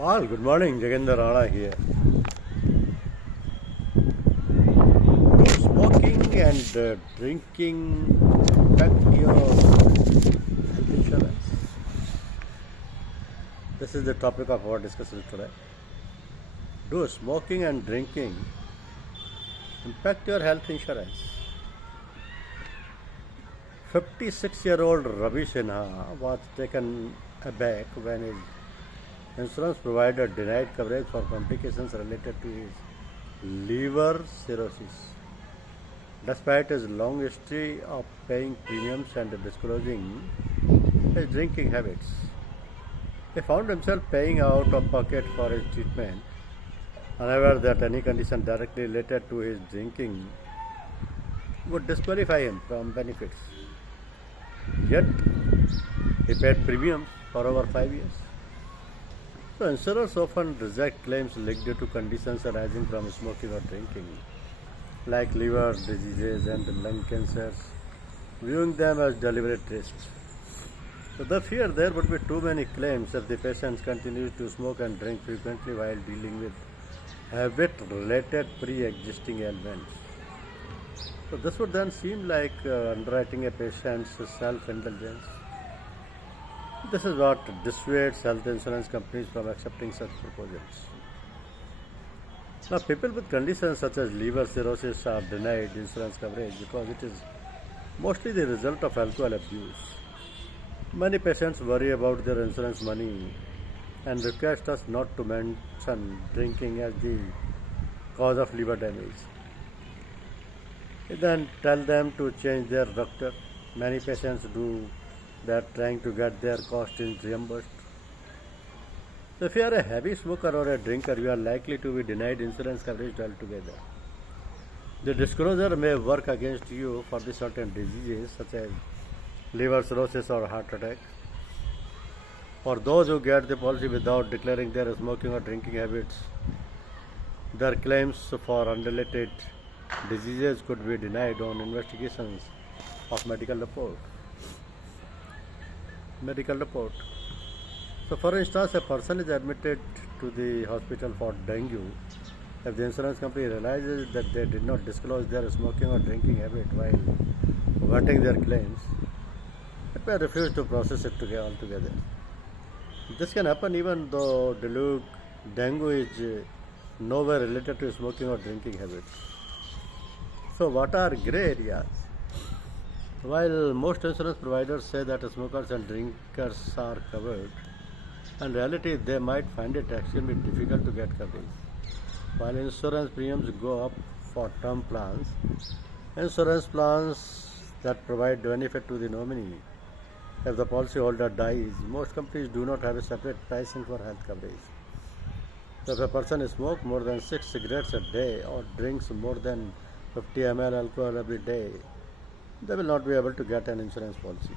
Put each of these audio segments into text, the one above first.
All good morning, Jagendra Rana here. Do smoking and drinking affect your health insurance? This is the topic of our discussion today. Do smoking and drinking impact your health insurance? 56-year-old Ravi Sinha was taken aback when his insurance provider denied coverage for complications related to his liver cirrhosis. Despite his long history of paying premiums and disclosing his drinking habits, he found himself paying out of pocket for his treatment, unaware that any condition directly related to his drinking would disqualify him from benefits. Yet, he paid premiums for over 5 years. So, insurers often reject claims linked to conditions arising from smoking or drinking, like liver diseases and lung cancers, viewing them as deliberate risks. So, they fear there would be too many claims if the patients continue to smoke and drink frequently while dealing with habit-related pre-existing ailments. So, this would then seem like underwriting a patient's self-indulgence. This is what dissuades health insurance companies from accepting such proposals. Now, people with conditions such as liver cirrhosis are denied insurance coverage because it is mostly the result of alcohol abuse. Many patients worry about their insurance money and request us not to mention drinking as the cause of liver damage. We then tell them to change their doctor. Many patients do that, trying to get their costs reimbursed. So if you are a heavy smoker or a drinker, you are likely to be denied insurance coverage altogether. The disclosure may work against you for the certain diseases such as liver cirrhosis or heart attack. For those who get the policy without declaring their smoking or drinking habits, their claims for unrelated diseases could be denied on investigations of medical report. So, for instance, a person is admitted to the hospital for dengue. If the insurance company realizes that they did not disclose their smoking or drinking habit while vetting their claims, it may refuse to process it altogether. This can happen even though dengue is nowhere related to smoking or drinking habits. So, what are gray areas? While most insurance providers say that smokers and drinkers are covered, in reality they might find it extremely difficult to get coverage. While insurance premiums go up for term plans, insurance plans that provide benefit to the nominee if the policyholder dies, most companies do not have a separate pricing for health coverage. So if a person smokes more than 6 cigarettes a day or drinks more than 50 ml alcohol every day, they will not be able to get an insurance policy.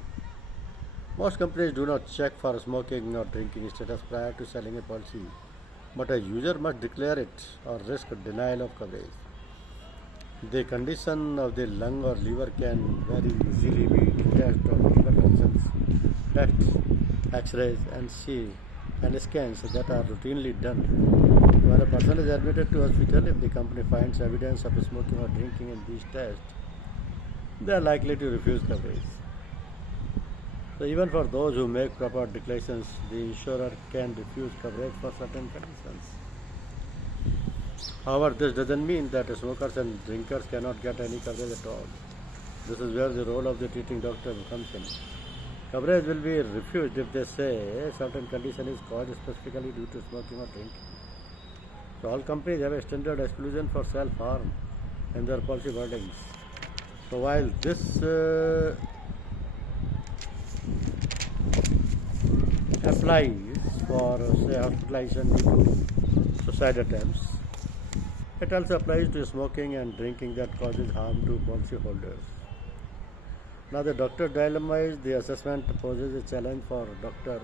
Most companies do not check for smoking or drinking status prior to selling a policy, but a user must declare it or risk denial of coverage. The condition of the lung or liver can very easily be detected on liver functions tests, X-rays, and scans that are routinely done. When a person is admitted to hospital, if the company finds evidence of smoking or drinking in these tests, they are likely to refuse coverage. So even for those who make proper declarations, the insurer can refuse coverage for certain conditions. However, this doesn't mean that smokers and drinkers cannot get any coverage at all. This is where the role of the treating doctor comes in. Coverage will be refused if they say a certain condition is caused specifically due to smoking or drinking. So all companies have a standard exclusion for self-harm in their policy wordings. So while this applies for, say, hospitalization due to suicide attempts, it also applies to smoking and drinking that causes harm to policyholders. Now the doctor dilemma is the assessment poses a challenge for doctor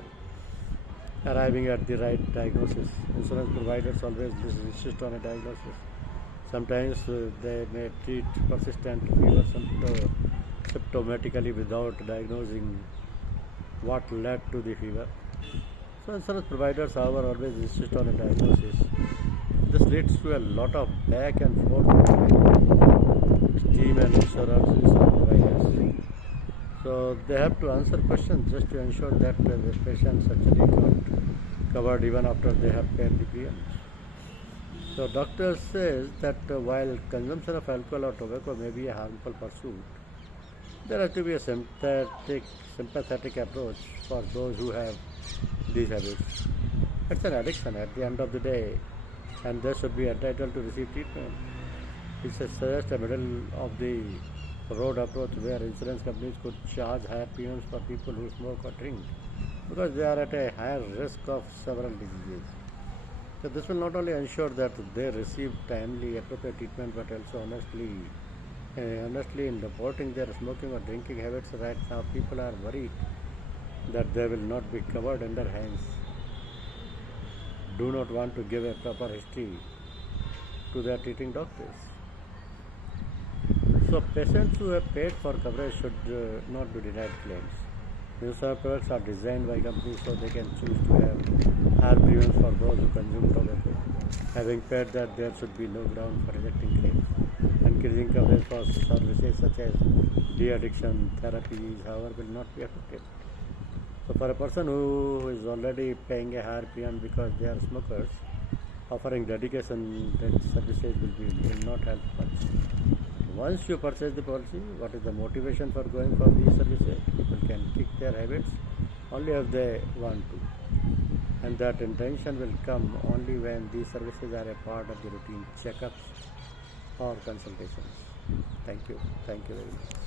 arriving at the right diagnosis. Insurance providers always insist on a diagnosis. Sometimes they may treat persistent fever symptomatically without diagnosing what led to the fever. So insurance providers, however, always insist on a diagnosis. This leads to a lot of back and forth between team and insurance providers. So they have to answer questions just to ensure that the patients actually got covered even after they have paid the premiums. So doctor says that while consumption of alcohol or tobacco may be a harmful pursuit, there has to be a sympathetic approach for those who have these habits. It's an addiction at the end of the day, and they should be entitled to receive treatment. It suggests a middle of the road approach where insurance companies could charge higher premiums for people who smoke or drink because they are at a higher risk of several diseases. So this will not only ensure that they receive timely, appropriate treatment, but also honestly in reporting their smoking or drinking habits right now, people are worried that they will not be covered under hands. Do not want to give a proper history to their treating doctors. So patients who have paid for coverage should not be denied claims. Insurance products are designed by companies so they can choose to have higher premiums for those who consume tobacco. Having paid that, there should be no ground for rejecting claims. Increasing coverage for services such as de-addiction therapies, however, will not be effective. So for a person who is already paying a higher premium because they are smokers, offering dedication that services will not help much. Once you purchase the policy, what is the motivation for going for these services? People can kick their habits only if they want to. And that intention will come only when these services are a part of the routine checkups or consultations. Thank you. Thank you very much.